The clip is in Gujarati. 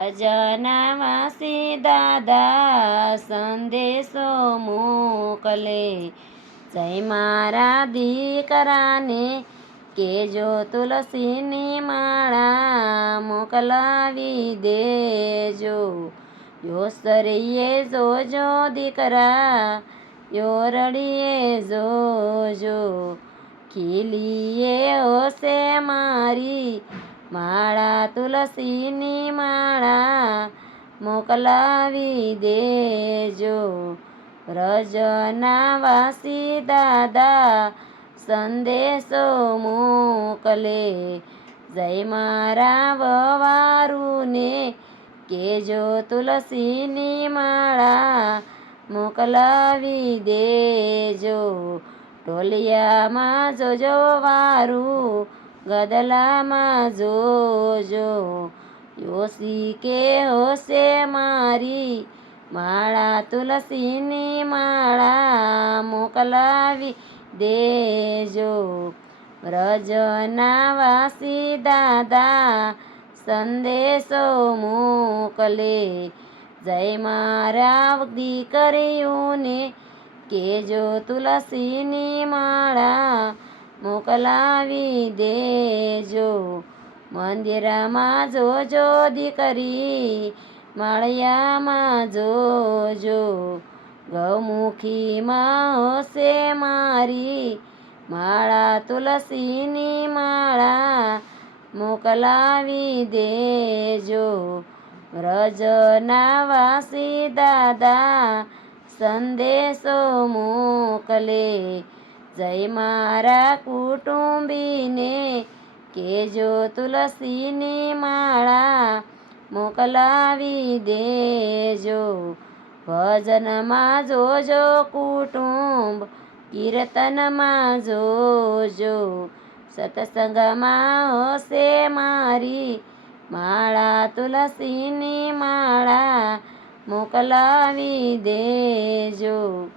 અજનાવાસી દાદા સંદેશો મોકલે. જય મારા દીકરાને કેજો તુલસીની માળા મોકલાવી દેજો. યોસરીએ જોજો દીકરા યોરડીએ જોજો. ખીલીએ હોશે મારી માળા તુલસીની માળા મોકલાવી દેજો. રજના વાસી દાદા સંદેશો મોકલે. જય મારા વવારુને કેજો તુલસીની માળા મોકલાવી દેજો. ઢોલિયામાં જોજો વારું ગદલામાં જોજો. યોસી કે હોશે મારી? માળા તુલસીની માળા મોકલાવી દેજો. વ્રજના વાસી દાદા સંદેશો મોકલે. જય મારા દીકરીઓને કેજો તુલસીની માળા મોકલાવી દેજો. મંદિરમાં જોજો દીકરી, માળિયામાં જોજો. ગૌમુખીમાં હશે મારી માળા, તુલસીની માળા મોકલાવી દેજો. વ્રજના વાસી દાદા સંદેશો મોકલે. જય મારા કુટુંબીને કેજો તુલસીની માળા મોકલાવી દેજો. ભજનમાં જોજો કુટુંબ, કીર્તનમાં જોજો. સત્સંગમાં હશે મારી માળા, તુલસીની માળા મોકલાવી દેજો.